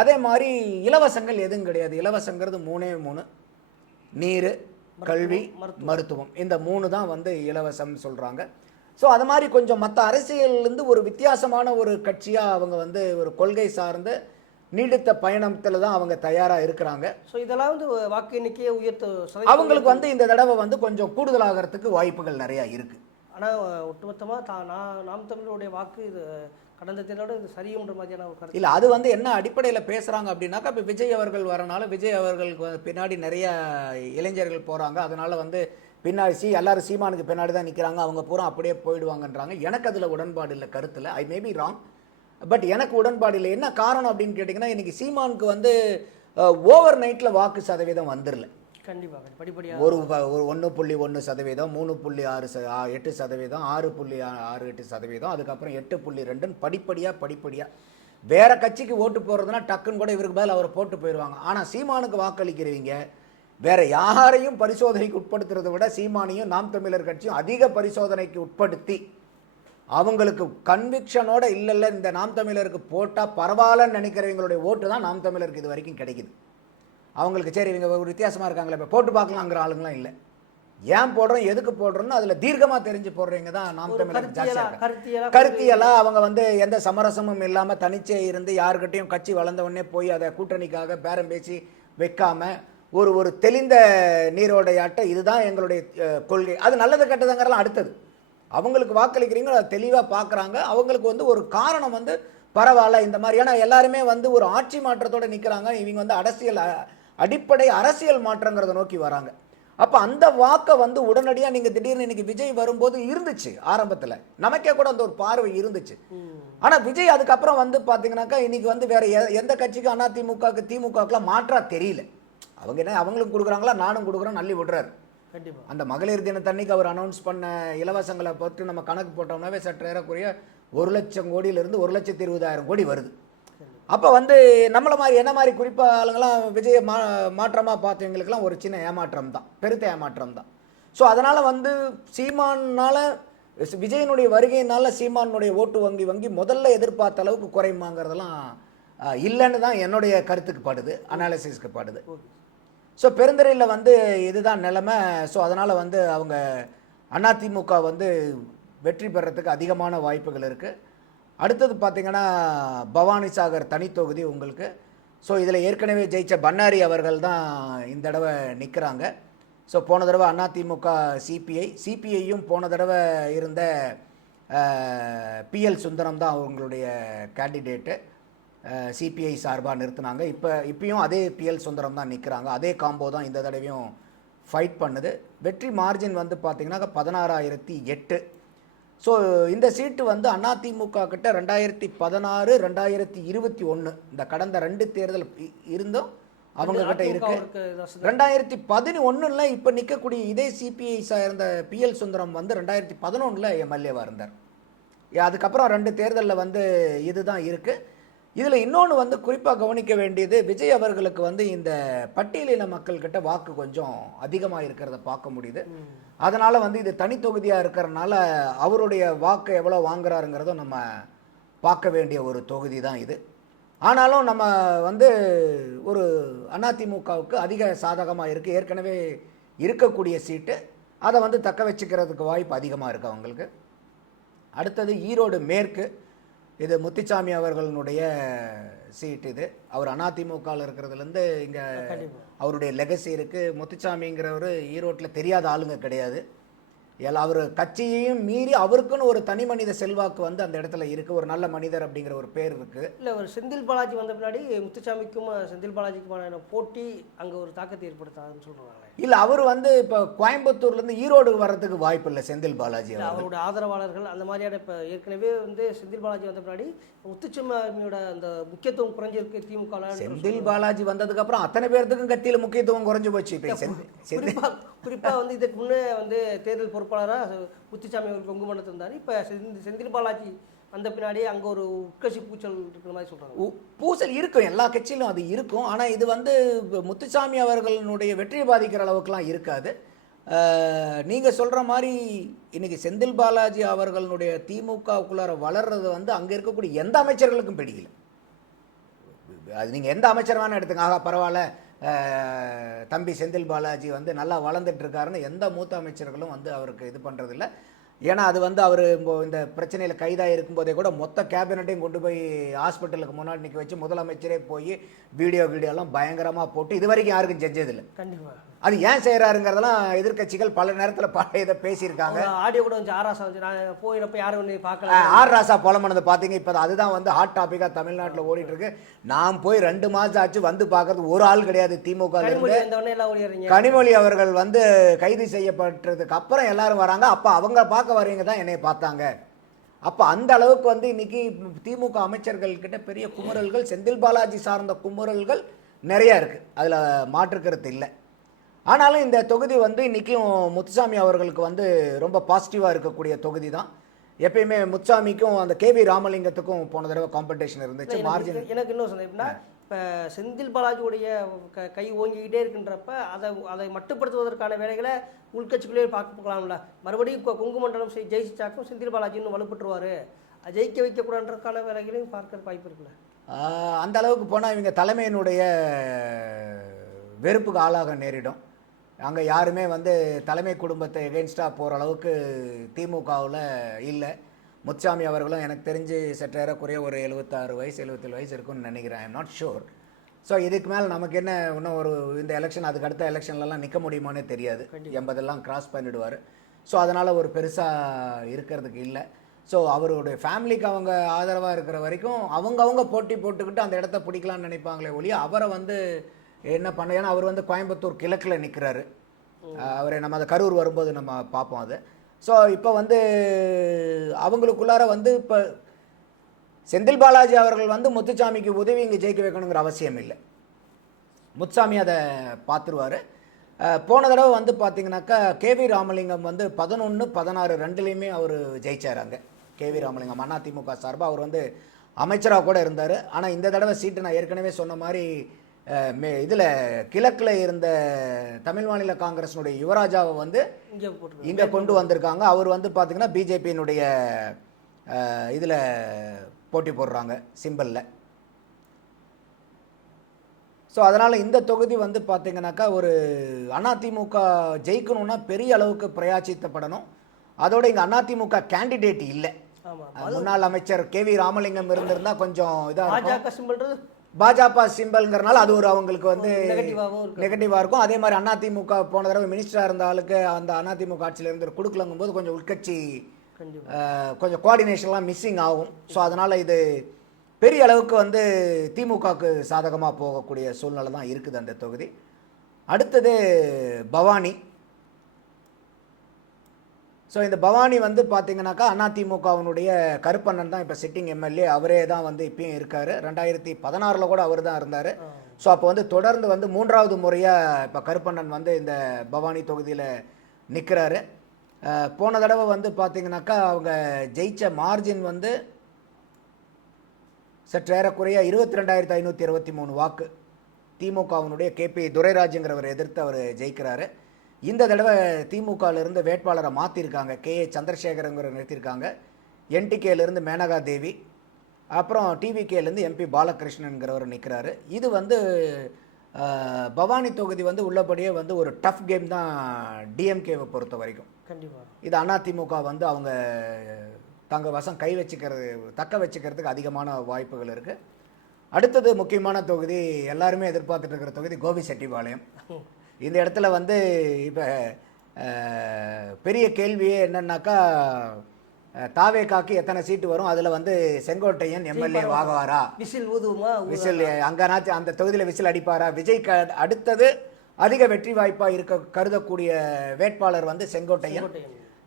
அதே மாதிரி இலவசங்கள் எதுவும் கிடையாது. இலவசங்கிறது 3 நீர், கல்வி, மருத்துவம், இந்த 3 தான் வந்து இலவசம் சொல்கிறாங்க. ஸோ அது மாதிரி கொஞ்சம் மற்ற அரசியல்லேருந்து ஒரு வித்தியாசமான ஒரு கட்சியாக அவங்க வந்து ஒரு கொள்கை சார்ந்து நீடித்த பயணத்தில் தான் அவங்க தயாராக இருக்கிறாங்க. ஸோ இதெல்லாம் வந்து வாக்கு எண்ணிக்கையை அவங்களுக்கு வந்து இந்த தடவை வந்து கொஞ்சம் கூடுதலாகிறதுக்கு வாய்ப்புகள் நிறையா இருக்குது. ஆனால் ஒட்டுமொத்தமாக நாம் தமிழருடைய வாக்கு இது கடந்த தேர்தலோட இது சரியுன்ற மாதிரியான ஒரு கருத்து இல்லை. அது வந்து என்ன அடிப்படையில் பேசுகிறாங்க அப்படின்னாக்கா, இப்போ விஜய் அவர்கள் வரனால விஜய் அவர்களுக்கு பின்னாடி நிறைய இளைஞர்கள் போகிறாங்க. அதனால் வந்து பின்னாடி எல்லாரும் சீமானுக்கு பின்னாடி தான் நிற்கிறாங்க, அவங்க பூரா அப்படியே போயிடுவாங்கன்றாங்க. எனக்கு அதில் உடன்பாடு இல்லை, கருத்தில் ஐ மே பி ராங், பட் எனக்கு உடன்பாடு இல்லை. என்ன காரணம் அப்படின்னு கேட்டிங்கன்னா, இன்றைக்கி சீமானுக்கு வந்து ஓவர் நைட்டில் வாக்கு சதவீதம் வந்துடல. கண்டிப்பாக படிப்படியாக ஒரு 1.1%, 3.8%, 6.68%, அதுக்கப்புறம் 8.2 படிப்படியாக வேறு கட்சிக்கு ஓட்டு போடுறதுனா டக்குன்னு கூட இவருக்கு பதில் அவரை போட்டு போயிடுவாங்க. ஆனால் சீமானுக்கு வாக்களிக்கிறவங்க வேற யாரையும் பரிசோதனைக்கு உட்படுத்துறதை விட சீமானையும் நாம் தமிழர் கட்சியும் அதிக பரிசோதனைக்கு உட்படுத்தி அவங்களுக்கு கன்விக்ஷனோட இல்லை இந்த நாம் தமிழருக்கு போட்டால் பரவாயில்லன்னு நினைக்கிறவங்களுடைய ஓட்டு தான் நாம் தமிழருக்கு இது வரைக்கும் கிடைக்குது. அவங்களுக்கு சரி இவங்க ஒரு வித்தியாசமாக இருக்காங்களே இப்போ போட்டு பார்க்கலாங்கிற ஆளுங்களாம் இல்லை. ஏன் போடுறோம், எதுக்கு போடுறோம்னு அதில் தீர்க்கமாக தெரிஞ்சு போடுறவங்க தான் நாம் தமிழர் ஜாஸ்தியாக. கருத்தியெல்லாம் அவங்க வந்து எந்த சமரசமும் இல்லாமல் தனிச்சே இருந்து யாருக்கிட்டையும் கட்சி வளர்ந்த உடனே போய் அதை கூட்டணிக்காக பேரம் பேசி வைக்காம ஒரு தெளிந்த நீரோடையாட்ட இதுதான் எங்களுடைய கொள்கை, அது நல்லது கெட்டதுங்கிறலாம் அடுத்தது. அவங்களுக்கு வாக்களிக்கிறீங்களோ அதை தெளிவாக பார்க்குறாங்க. அவங்களுக்கு வந்து ஒரு காரணம் வந்து பரவாயில்ல இந்த மாதிரி, ஏன்னா எல்லாருமே வந்து ஒரு ஆட்சி மாற்றத்தோடு நிற்கிறாங்க. இவங்க வந்து அடிப்படை அரசியல் மாற்றங்கிறத நோக்கி வராங்க. அப்போ அந்த வாக்கை வந்து உடனடியாக நீங்கள் திடீர்னு இன்னைக்கு விஜய் வரும்போது இருந்துச்சு, ஆரம்பத்தில் நமக்கே கூட அந்த ஒரு பார்வை இருந்துச்சு. ஆனால் விஜய் அதுக்கப்புறம் வந்து பார்த்தீங்கன்னாக்கா இன்னைக்கு வந்து வேற எந்த கட்சிக்கும் அதிமுகவுக்கு திமுகவுக்குலாம் மாற்றா தெரியல. அவங்க என்ன அவங்களும் கொடுக்குறாங்களா, நானும் கொடுக்குறேன், நல்லி விடுறாரு. கண்டிப்பாக அந்த மகளிர் தினத்தன்னைக்கு அவர் அனௌன்ஸ் பண்ண இலவசங்களை பற்றி நம்ம கணக்கு போட்டோம்னாவே சற்று ஏறக்குறைய 1,00,000 கோடியிலிருந்து 1,20,000 கோடி வருது. அப்போ வந்து நம்மளை மாதிரி என்ன மாதிரி குறிப்பாக ஆளுங்களாம் விஜய மாற்றமாக பார்த்தவங்களுக்கெல்லாம் ஒரு சின்ன ஏமாற்றம் தான், பெருத்த ஏமாற்றம் தான். ஸோ அதனால் வந்து சீமானால் விஜயனுடைய வருகையினால சீமானுடைய ஓட்டு வங்கி முதல்ல எதிர்பார்த்த அளவுக்கு குறையுமாங்கிறதெல்லாம் இல்லைன்னு தான் என்னுடைய கருத்துக்கு படுது, அனாலிசிஸ்க்கு படுது. ஸோ பெருந்துறையில் வந்து இதுதான் நிலைமை. ஸோ அதனால் வந்து அவங்க அதிமுக வந்து வெற்றி பெறத்துக்கு அதிகமான வாய்ப்புகள் இருக்குது. அடுத்தது பார்த்திங்கன்னா பவானி சாகர் தனி தொகுதி உங்களுக்கு. ஸோ இதில் ஏற்கனவே ஜெயித்த பன்னாரி அவர்கள் தான் இந்த தடவை நிற்கிறாங்க. ஸோ போன தடவை அதிமுக சிபிஐயும் போன தடவை இருந்த பிஎல் சுந்தரம் தான் அவங்களுடைய கேண்டிடேட்டு, சிபிஐ சார்பாக நிறுத்தினாங்க. இப்பயும் அதே பிஎல் சுந்தரம் தான் நிற்கிறாங்க. அதே காம்போ தான் இந்த தடவையும் ஃபைட் பண்ணுது. வெற்றி மார்ஜின் வந்து பார்த்திங்கன்னா 16,008. ஸோ இந்த சீட்டு வந்து அதிமுக கிட்ட 2016, 2021 இந்த கடந்த 2 தேர்தல் இருந்தும் அவங்க கிட்ட இருக்கு. 2011 இப்போ நிற்கக்கூடிய இதே சிபிஐ சார்ந்த பிஎல் சுந்தரம் வந்து 2011 எம்எல்ஏவாக இருந்தார். அதுக்கப்புறம் 2 தேர்தலில் வந்து இதுதான் இருக்குது. இதில் இன்னொன்று வந்து குறிப்பாக கவனிக்க வேண்டியது, விஜய் அவர்களுக்கு வந்து இந்த பட்டியலின மக்கள்கிட்ட வாக்கு கொஞ்சம் அதிகமாக இருக்கிறத பார்க்க முடியுது. அதனால் வந்து இது தனி தொகுதியாக இருக்கிறனால அவருடைய வாக்கு எவ்வளோ வாங்குறாருங்கிறதும் நம்ம பார்க்க வேண்டிய ஒரு தொகுதி தான் இது. ஆனாலும் நம்ம வந்து ஒரு அதிமுகவுக்கு அதிக சாதகமாக இருக்குது. ஏற்கனவே இருக்கக்கூடிய சீட்டு அதை வந்து தக்க வச்சுக்கிறதுக்கு வாய்ப்பு அதிகமாக இருக்குது அவங்களுக்கு. அடுத்தது ஈரோடு மேற்கு. இது முத்துசாமி அவர்களுடைய சீட். இது அவர் அதிமுகவில் இருக்கிறதுலேருந்து இங்கே அவருடைய லெகசி இருக்குது. முத்துசாமிங்கிறவர் ஈரோட்டில் தெரியாத ஆளுங்க கிடையாது. அவர் கட்சியையும் மீறி அவருக்குன்னு ஒரு தனி மனித செல்வாக்கு வந்து அந்த இடத்துல இருக்குது. ஒரு நல்ல மனிதர் அப்படிங்கிற ஒரு பேர் இருக்குது. இல்லை, ஒரு செந்தில் பாலாஜி வந்த பின்னாடி முத்துசாமிக்கும் செந்தில் பாலாஜிக்குமான போட்டி அங்கே ஒரு தாக்கத்தை ஏற்படுத்தாதுன்னு சொல்கிறாங்க. இல்லை, அவர் வந்து இப்போ கோயம்புத்தூர்லேருந்து ஈரோடு வர்றதுக்கு வாய்ப்பு இல்லை செந்தில் பாலாஜி. அவருடைய ஆதரவாளர்கள் அந்த மாதிரியான இப்போ ஏற்கனவே வந்து செந்தில் பாலாஜி வந்த பின்னாடி முத்துசாமியோட அந்த முக்கியத்துவம் குறைஞ்சிருக்கு திமுக. செந்தில் பாலாஜி வந்ததுக்கப்புறம் அத்தனை பேர்த்துக்கும் கட்சியில் முக்கியத்துவம் குறைஞ்சி போச்சு. இப்போ குறிப்பாக வந்து இதுக்கு முன்னே வந்து தேர்தல் பொறுப்பாளராக முத்துசாமி அவருக்கு கொங்கு மண்டலத்தில் இருந்தார். இப்போ செந்தில் பாலாஜி அந்த பின்னாடி அங்கே ஒரு உட்கட்சி பூச்சல் இருக்கிற மாதிரி சொல்கிறாங்க. பூசல் இருக்கும், எல்லா கட்சியிலும் அது இருக்கும். ஆனால் இது வந்து முத்துசாமி அவர்களுடைய வெற்றியை பாதிக்கிற அளவுக்குலாம் இருக்காது. நீங்கள் சொல்கிற மாதிரி இன்றைக்கி செந்தில் பாலாஜி அவர்களுடைய திமுகவுக்குள்ளார வளர்றது வந்து அங்கே இருக்கக்கூடிய எந்த அமைச்சர்களுக்கும் பிடிக்கல. அது நீங்கள் எந்த அமைச்சர் வேணால் எடுத்துங்க, ஆகா பரவாயில்ல தம்பி செந்தில் பாலாஜி வந்து நல்லா வளர்ந்துட்டு இருக்காருன்னு எந்த மூத்த அமைச்சர்களும் வந்து அவருக்கு இது பண்ணுறதில்ல. ஏன்னா அது வந்து அவர் இந்த பிரச்சனையில் கைதாக இருக்கும்போதே கூட மொத்த கேபினட்டையும் கொண்டு போய் ஹாஸ்பிட்டலுக்கு முன்னாடி நிற்க வச்சு முதலமைச்சரே போய் வீடியோலாம் பயங்கரமாக போட்டு இது வரைக்கும் யாருக்கும் செஞ்சதில்லை. கண்டிப்பாக அது ஏன் செய்கிறாருங்கிறதெல்லாம் எதிர்கட்சிகள் பல நேரத்தில் பல இதை பேசியிருக்காங்க. ஆடியோ கூட வந்து ஆர் ராசா வந்து நான் போயிடப்போ யாரும் ஒன்று பார்க்கல. ஆர் ராசா புலம்பனது பார்த்தீங்க. இப்போ அதுதான் வந்து ஹாட் டாப்பிக்காக தமிழ்நாட்டில் ஓடிட்டு இருக்கு. நான் போய் 2 மாதம் ஆச்சு வந்து பார்க்கறது ஒரு ஆள் கிடையாது திமுக. கனிமொழி அவர்கள் வந்து கைது செய்யப்பட்டதுக்கு அப்புறம் எல்லாரும் வராங்க. அப்போ அவங்க பார்க்க வரீங்க தான் என்னை பார்த்தாங்க. அப்போ அந்த அளவுக்கு வந்து இன்னைக்கு திமுக அமைச்சர்கள் கிட்ட பெரிய குமுறல்கள், செந்தில் பாலாஜி சார்ந்த குமுறல்கள் நிறையா இருக்குது. அதில் மாற்றுக்கருத்து இல்லை. ஆனாலும் இந்த தொகுதி வந்து இன்றைக்கும் முத்துசாமி அவர்களுக்கு வந்து ரொம்ப பாசிட்டிவாக இருக்கக்கூடிய தொகுதி தான். எப்பயுமே முத்துசாமிக்கும் அந்த கேவி ராமலிங்கத்துக்கும் போன தடவை காம்படிஷன் இருந்துச்சு. மார்ஜின் எனக்கு இன்னும் சொன்னேன்னா இப்போ செந்தில் பாலாஜியுடைய கை ஓங்கிக்கிட்டே இருக்கின்றப்ப அதை மட்டுப்படுத்துவதற்கான வேலைகளை உள்கட்சிக்குள்ளே பார்க்கலாம்ல. மறுபடியும் கொங்கு மண்டலம் ஜெயிச்சாக்கும் செந்தில் பாலாஜி இன்னும் வலுப்பட்டுருவார், ஜெயிக்க வைக்கக்கூடாதுன்றதுக்கான வேலைகளையும் பார்க்க வாய்ப்பு இருக்குல்ல. அந்த அளவுக்கு போனால் இவங்க தலைமையினுடைய வெறுப்புக்கு ஆளாக நேரிடும். அங்கே யாருமே வந்து தலைமை குடும்பத்தை எகென்ஸ்டாக போகிற அளவுக்கு திமுகவில் இல்லை. முத்துசாமி அவர்களும் எனக்கு தெரிஞ்சு சற்றேறக்குறைய ஒரு 76 வயசு 77 வயசு இருக்குன்னு நினைக்கிறேன். I am not sure. So இதுக்கு மேலே நமக்கு என்ன இன்னும் ஒரு இந்த எலெக்ஷன் அதுக்கு அடுத்த எலெக்ஷன்லலாம் நிற்க முடியுமானே தெரியாது. 80 கிராஸ் பண்ணிடுவார். ஸோ அதனால் ஒரு பெருசாக இருக்கிறதுக்கு இல்லை. ஸோ அவருடைய ஃபேமிலிக்கு அவங்க ஆதரவாக இருக்கிற வரைக்கும் அவங்கவுங்க போட்டி போட்டுக்கிட்டு அந்த இடத்த பிடிக்கலான்னு நினைப்பாங்களே ஒழிய அவரை வந்து என்ன பண்ண. ஏன்னா அவர் வந்து கோயம்புத்தூர் கிழக்கில் நிற்கிறாரு. அவரை நம்ம அதை கரூர் வரும்போது நம்ம பார்ப்போம் அது. ஸோ இப்போ வந்து அவங்களுக்குள்ளார வந்து இப்போ செந்தில் பாலாஜி அவர்கள் வந்து முத்துசாமிக்கு உதவி இங்கே ஜெயிக்க வைக்கணுங்கிற அவசியம் இல்லை. முத்துசாமி அதை பார்த்துருவார். போன தடவை வந்து பார்த்தீங்கன்னாக்கா கேவி ராமலிங்கம் வந்து 11, 16 ரெண்டுலேயுமே அவர் ஜெயிச்சார் அங்கே. கேவி ராமலிங்கம் அதிமுக சார்பாக அவர் வந்து அமைச்சராக கூட இருந்தார். ஆனால் இந்த தடவை சீட்டு நான் ஏற்கனவே சொன்ன மாதிரி இதில் கிழக்கில் இருந்த தமிழ் மாநில காங்கிரஸினுடைய யுவராஜாவை வந்து இங்கே கொண்டு வந்திருக்காங்க. அவர் வந்து பார்த்திங்கன்னா பிஜேபியினுடைய இதில் போட்டி போடுறாங்க சிம்பிளில். ஸோ அதனால் இந்த தொகுதி வந்து பார்த்திங்கனாக்கா ஒரு அதிமுக ஜெயிக்கணும்னா பெரிய அளவுக்கு பிரயாச்சித்தப்படணும். அதோட இங்கே அதிமுக கேண்டிடேட் இல்லை. முன்னாள் அமைச்சர் கேவி ராமலிங்கம் இருந்திருந்தால் கொஞ்சம் இதாக பாஜக சிம்பிள்ங்கிறனால அது ஒரு அவங்களுக்கு வந்து நெகட்டிவாக இருக்கும். அதே மாதிரி அதிமுக போன தடவை மினிஸ்டராக இருந்த ஆளுக்கு அந்த அதிமுக ஆட்சியில் இருந்து கொடுக்கலங்கும் போது கொஞ்சம் உள்கட்சி கொஞ்சம் கோஆர்டினேஷன்லாம் மிஸ்ஸிங் ஆகும். ஸோ அதனால் இது பெரிய அளவுக்கு வந்து திமுகவுக்கு சாதகமாக போகக்கூடிய சூழ்நிலை தான் இருக்குது அந்த தொகுதி. அடுத்தது பவானி. ஸோ இந்த பவானி வந்து பார்த்தீங்கன்னாக்கா அதிமுகவினுடைய கருப்பண்ணன் தான் இப்போ சிட்டிங் எம்எல்ஏ. அவரே தான் வந்து இப்பயும் இருக்கார். 2016 கூட அவர் தான் இருந்தார். ஸோ அப்போ வந்து தொடர்ந்து வந்து 3வது முறையாக இப்போ கருப்பண்ணன் வந்து இந்த பவானி தொகுதியில் நிற்கிறாரு. போன தடவை வந்து பார்த்தீங்கன்னாக்கா அவங்க ஜெயிச்ச மார்ஜின் வந்து சற்றேறக்குறைய 22,523 வாக்கு. திமுகவினுடைய KP துரைராஜுங்கிறவர் எதிர்த்து அவர் ஜெயிக்கிறாரு. இந்த தடவை திமுகவிலிருந்து வேட்பாளரை மாற்றிருக்காங்க. KA சந்திரசேகரங்கிறவர் நிறுத்தியிருக்காங்க. NTKலேருந்து மேனகா தேவி, அப்புறம் TVKலேருந்து MP பாலகிருஷ்ணன்கிறவர் நிற்கிறாரு. இது வந்து பவானி தொகுதி வந்து உள்ளபடியே வந்து ஒரு டஃப் கேம் தான் DMKவை பொறுத்த வரைக்கும். கண்டிப்பாக இது அதிமுக வந்து அவங்க தங்க வசம் தக்க வச்சுக்கிறதுக்கு அதிகமான வாய்ப்புகள் இருக்குது. அடுத்தது முக்கியமான தொகுதி, எல்லாருமே எதிர்பார்த்துட்டு இருக்கிற தொகுதி கோபிச்செட்டிப்பாளையம். இந்த இடத்துல வந்து இப்போ பெரிய கேள்வியே என்னன்னாக்கா தாவேகாக்கு எத்தனை சீட்டு வரும், அதில் வந்து செங்கோட்டையன் எம்எல்ஏ ஆகுவாரா, விசில் ஊதுமா, விசில் அங்கனாச்சும் அந்த தொகுதியில் விசில் அடிப்பாரா, விஜய்க்கு அடுத்தது அதிக வெற்றி வாய்ப்பாக கருதக்கூடிய வேட்பாளர் வந்து செங்கோட்டையன்.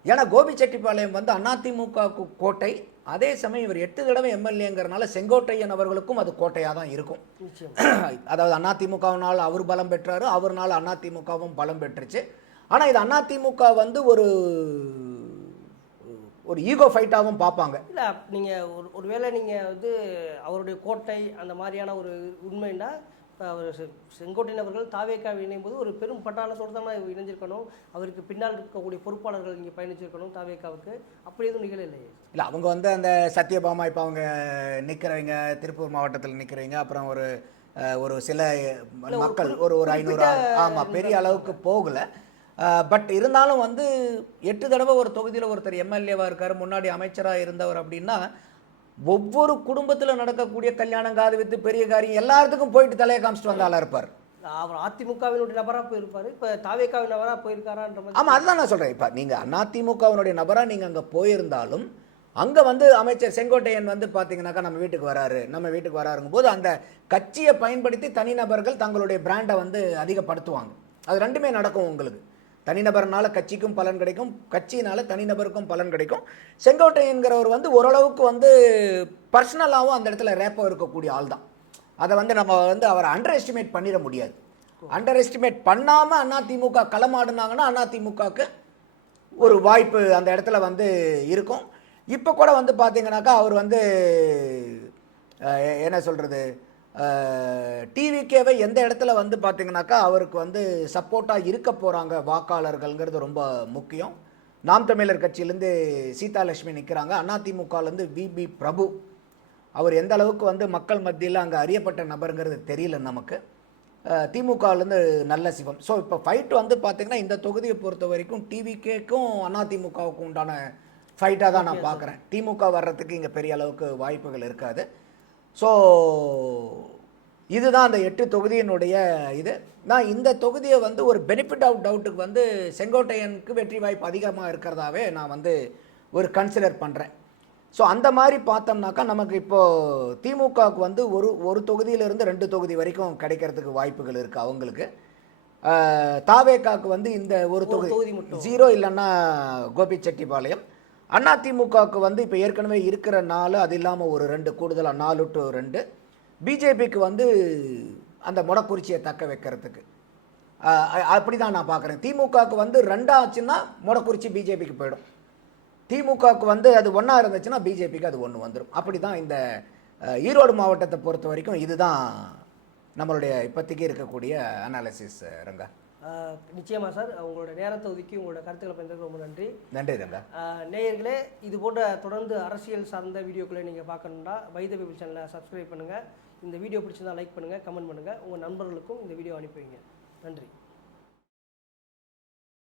ஏன்னா கோபிச்செட்டிப்பாளையம் வந்து அதிமுக கோட்டை. அதே சமயம் இவர் 8 தடவை எம்எல்ஏங்கிறனால செங்கோட்டையன் அவர்களுக்கும் அது கோட்டையாக தான் இருக்கும். அதாவது அதிமுகவினால் அவர் பலம் பெற்றாரு, அவர்னால அதிமுகவும் பலம் பெற்றுச்சு. ஆனால் இது அதிமுக வந்து ஒரு ஈகோ ஃபைட்டாகவும் பார்ப்பாங்க. இல்லை நீங்கள் ஒருவேளை நீங்கள் வந்து அவருடைய கோட்டை அந்த மாதிரியான ஒரு உண்மைன்னா அவர் செங்கோட்டையன் அவர்கள் தாவேக்காவை இணையும் போது ஒரு பெரும் பட்டாளத்தோடு தான் இணைஞ்சிருக்கணும். அவருக்கு பின்னால் இருக்கக்கூடிய பொறுப்பாளர்கள் இங்கே பயணிச்சிருக்கணும் தாவேக்காவுக்கு. அப்படி எதுவும் நிகழலையே. இல்லை அவங்க வந்து அந்த சத்யபாமா இப்போ அவங்க நிற்கிறவங்க திருப்பூர் மாவட்டத்தில் நிற்கிறவங்க, அப்புறம் ஒரு சில மக்கள் ஒரு 500 ஆமாம் பெரிய அளவுக்கு போகலை. பட் இருந்தாலும் வந்து 8 தடவை ஒரு தொகுதியில் ஒருத்தர் எம்எல்ஏவாக இருக்கார், முன்னாடி அமைச்சராக இருந்தவர் அப்படின்னா ஒவ்வொரு குடும்பத்தில் நடக்கக்கூடிய கல்யாணம், காது வித்து, பெரிய காரியம் எல்லாத்துக்கும் போயிட்டு தலையை காமிச்சிட்டு வந்தாலும் இருப்பார். அவர் அதிமுகவினுடைய நபராக போயிருப்பார். இப்போ தாவேக்காவின் நபராக போயிருக்காரான்ற மாதிரி. ஆமாம் அதுதான் நான் சொல்கிறேன். இப்போ நீங்கள் அதிமுகவினுடைய நபராக நீங்கள் அங்கே போயிருந்தாலும் அங்கே வந்து அமைச்சர் செங்கோட்டையன் வந்து பார்த்தீங்கன்னாக்கா நம்ம வீட்டுக்கு வராருங்கும் போது அந்த கட்சியை பயன்படுத்தி தனிநபர்கள் தங்களுடைய பிராண்டை வந்து அதிகப்படுத்துவாங்க. அது ரெண்டுமே நடக்கும். உங்களுக்கு தனிநபர்னால கட்சிக்கும் பலன் கிடைக்கும், கட்சியினால தனிநபருக்கும் பலன் கிடைக்கும். செங்கோட்டையன்கிறவர் வந்து ஓரளவுக்கு வந்து பர்சனலாகவும் அந்த இடத்துல ரேப்போ இருக்கக்கூடிய ஆள் தான். அதை வந்து நம்ம வந்து அவரை அண்டர் எஸ்டிமேட் பண்ணிட முடியாது. அண்டர் எஸ்டிமேட் பண்ணாமல் அதிமுக களமாடுனாங்கன்னா அதிமுகவுக்கு ஒரு வாய்ப்பு அந்த இடத்துல வந்து இருக்கும். இப்போ கூட வந்து பார்த்தீங்கன்னாக்கா அவர் வந்து என்ன சொல்கிறது, டிவிகேவை எந்த இடத்துல வந்து பார்த்தீங்கன்னாக்கா அவருக்கு வந்து சப்போர்ட்டாக இருக்க போகிறாங்க வாக்காளர்கள்ங்கிறது ரொம்ப முக்கியம். நாம் தமிழர் கட்சியிலேருந்து சீதாலட்சுமி நிற்கிறாங்க. அதிமுகலேருந்து VB பிரபு, அவர் எந்த அளவுக்கு வந்து மக்கள் மத்தியில் அங்கே அறியப்பட்ட நபருங்கிறது தெரியல நமக்கு. திமுகலேருந்து நல்ல சிவம். ஸோ இப்போ ஃபைட் வந்து பார்த்திங்கன்னா இந்த தொகுதியை பொறுத்த வரைக்கும் டிவிகேக்கும் அதிமுகவுக்கும் உண்டான ஃபைட்டாக தான் நான் பார்க்குறேன். திமுக வர்றதுக்கு இங்கே பெரிய அளவுக்கு வாய்ப்புகள் இருக்காது. ஸோ இதுதான் அந்த 8 தொகுதியினுடைய இது. நான் இந்த தொகுதியை வந்து ஒரு பெனிஃபிட் ஆஃப் டவுட்டுக்கு வந்து செங்கோட்டையனுக்கு வெற்றி வாய்ப்பு அதிகமாக இருக்கிறதாவே நான் வந்து ஒரு கன்சிடர் பண்ணுறேன். ஸோ அந்த மாதிரி பார்த்தோம்னாக்கா நமக்கு இப்போது திமுகவுக்கு வந்து ஒரு தொகுதியிலிருந்து 2 தொகுதி வரைக்கும் கிடைக்கிறதுக்கு வாய்ப்புகள் இருக்குது அவங்களுக்கு. தாவேக்காவுக்கு வந்து இந்த ஒரு தொகுதி 0 இல்லைன்னா கோபிச்செட்டிப்பாளையம். அதிமுகவுக்கு வந்து இப்போ ஏற்கனவே இருக்கிற 4, அது இல்லாமல் ஒரு 2 கூடுதலாக 4 to 2. பிஜேபிக்கு வந்து அந்த மொடக்குறிச்சியை தக்க வைக்கிறதுக்கு அப்படி தான் நான் பார்க்குறேன். திமுகவுக்கு வந்து 2 ஆச்சுன்னா மொடக்குறிச்சி பிஜேபிக்கு போயிடும். திமுகவுக்கு வந்து அது 1 இருந்துச்சுன்னா பிஜேபிக்கு அது 1 வந்துடும். அப்படி தான் இந்த ஈரோடு மாவட்டத்தை பொறுத்த வரைக்கும் இதுதான் நம்மளுடைய இப்போதைக்கு இருக்கக்கூடிய அனாலிசிஸ் ரங்கா. நிச்சயமாக சார், உங்களோட நேரத்தை ஒதுக்கி உங்களோட கருத்துக்களை பயந்ததுக்கு ரொம்ப நன்றி. நன்றி ரங்கா. நேயர்களே, இது போன்ற தொடர்ந்து அரசியல் சார்ந்த வீடியோக்களை நீங்கள் பார்க்கணுன்னா பை த பீப்பிள் சேனலை சப்ஸ்கிரைப் பண்ணுங்கள். இந்த வீடியோ பிடிச்சிருந்தா லைக் பண்ணுங்கள், கமெண்ட் பண்ணுங்கள், உங்கள் நண்பர்களுக்கும் இந்த வீடியோ அனுப்பி வைங்க. நன்றி.